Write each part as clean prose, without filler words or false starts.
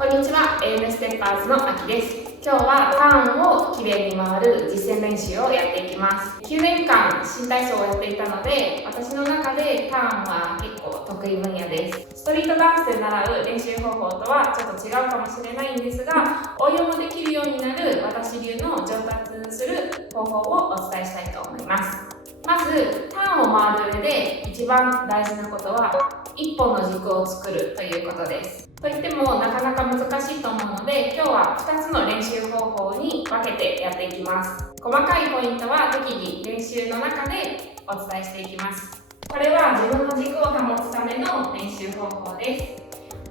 こんにちは、AM ステッパーズのあきです。今日はターンをきれいに回る実践練習をやっていきます。9年間新体操をやっていたので、私の中でターンは結構得意分野です。ストリートダンスで習う練習方法とはちょっと違うかもしれないんですが、応用もできるようになる私流の上達する方法をお伝えしたいと思います。まず、ターンを回る上で一番大事なことは一本の軸を作るということです。といってもなかなか難しいと思うので、今日は2つの練習方法に分けてやっていきます。細かいポイントは適宜練習の中でお伝えしていきます。これは自分の軸を保つための練習方法です。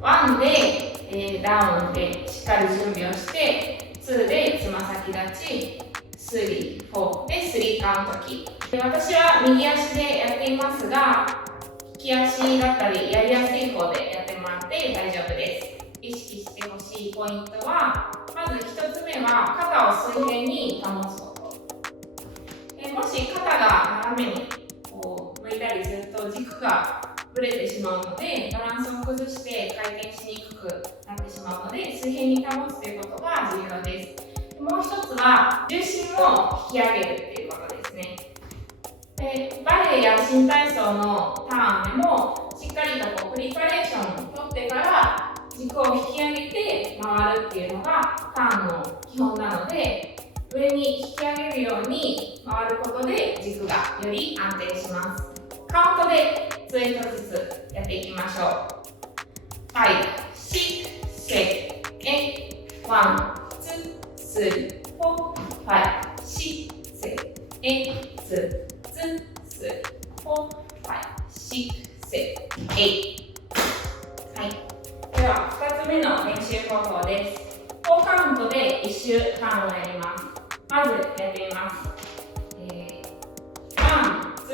1で、ダウンでしっかり準備をして、2でつま先立ち、3、4で3カウントキー。私は右足でやっていますが、利き足だったりやりやすい方でやってもらって大丈夫です。意識してほしいポイントは、まず1つ目は肩を水平に保つこと。もし肩が斜めに向いたりすると軸がぶれてしまうので、バランスを崩して回転しにくくなってしまうので、水平に保つということが重要です。もう一つは重心を引き上げるっていうことですね。バレエや新体操のターンでもしっかりとプリパレーションを取ってから軸を引き上げて回るっていうのがターンの基本なので、上に引き上げるように回ることで軸がより安定します。カウントでツイートずつやっていきましょう。5、6、7、8、1、2、3、4、5、6、7、8、はい。では2つ目の練習方法です。4カウントで1周ターンをやります。まずやってみます。1、2、3、4、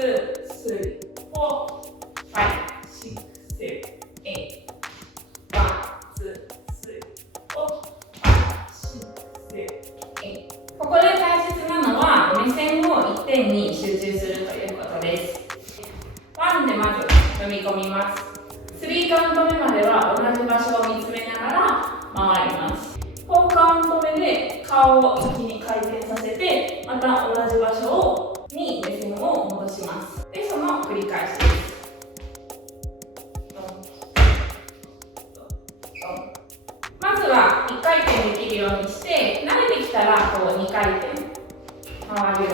5、6、7、8。ここで大切なのは目線を一点に集中するということです。1でまず踏み込みます。3カウント目までは同じ場所を見つめながら回ります。4カウント目で顔を一気に回転させて、また同じ場所に目線を戻します。で、その繰り返しです。まずは1回転できるようにして、慣れてきたら2回転回るよう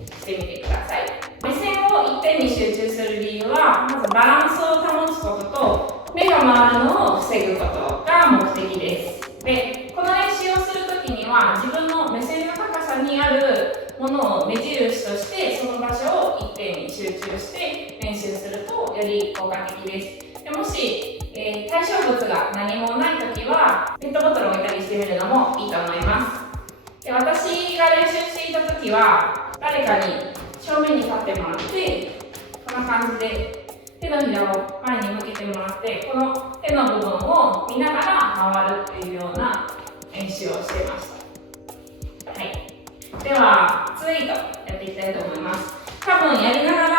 にしてみてください。目線を一点に集中する理由は、まずバランスを保つことと目が回るのを防ぐことが目的です。で、この練習をするときには自分の目線の高さにあるものを目印として、その場所を一点に集中して練習するとより効果的です。でもし対象物が何もないときはペットボトルを置いたりしてみるのもいいと思います。で、私が練習していたときは誰かに正面に立ってもらって、こんな感じで手のひらを前に向けてもらって、この手の部分を見ながら回るっていうような練習をしていました。はい。ではツイートやっていきたいと思います。多分やりながら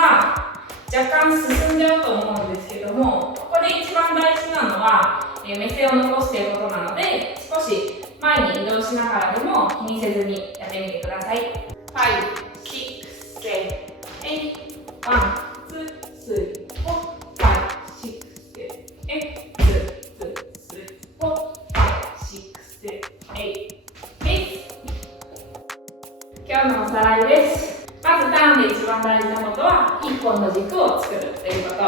若干進んじゃうと思うんですけども、ここで一番大事なのは目線を残すということなので、少し前に移動しながらでも気にせずにやってみてください。5、6、7、8、1、2、3、4、5、6、7、8、2、3、4、5、6、7、8です。今日のおさらいです。まずターンで一番大事なことは1本の軸を作るということ。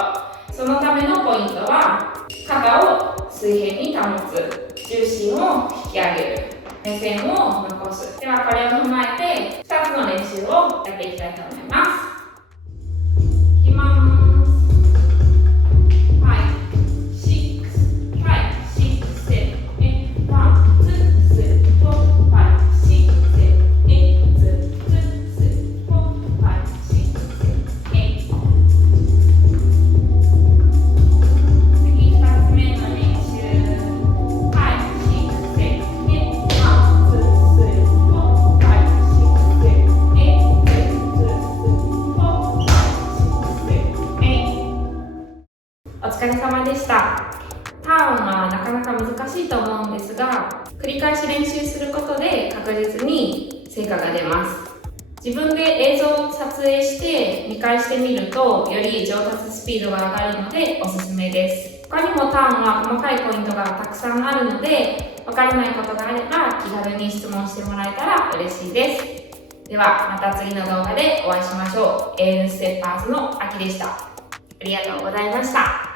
そのためのポイントは肩を水平に保つ、重心を引き上げる、目線を残す。ではこれを踏まえて2つの練習をやっていきたいと思います。いきます。しいと思うんですが、繰り返し練習することで確実に成果が出ます。自分で映像を撮影して見返してみると、より上達スピードが上がるのでおすすめです。他にもターンは細かいポイントがたくさんあるので、わからないことがあれば気軽に質問してもらえたら嬉しいです。ではまた次の動画でお会いしましょう。ANステッパーズのあきでした。ありがとうございました。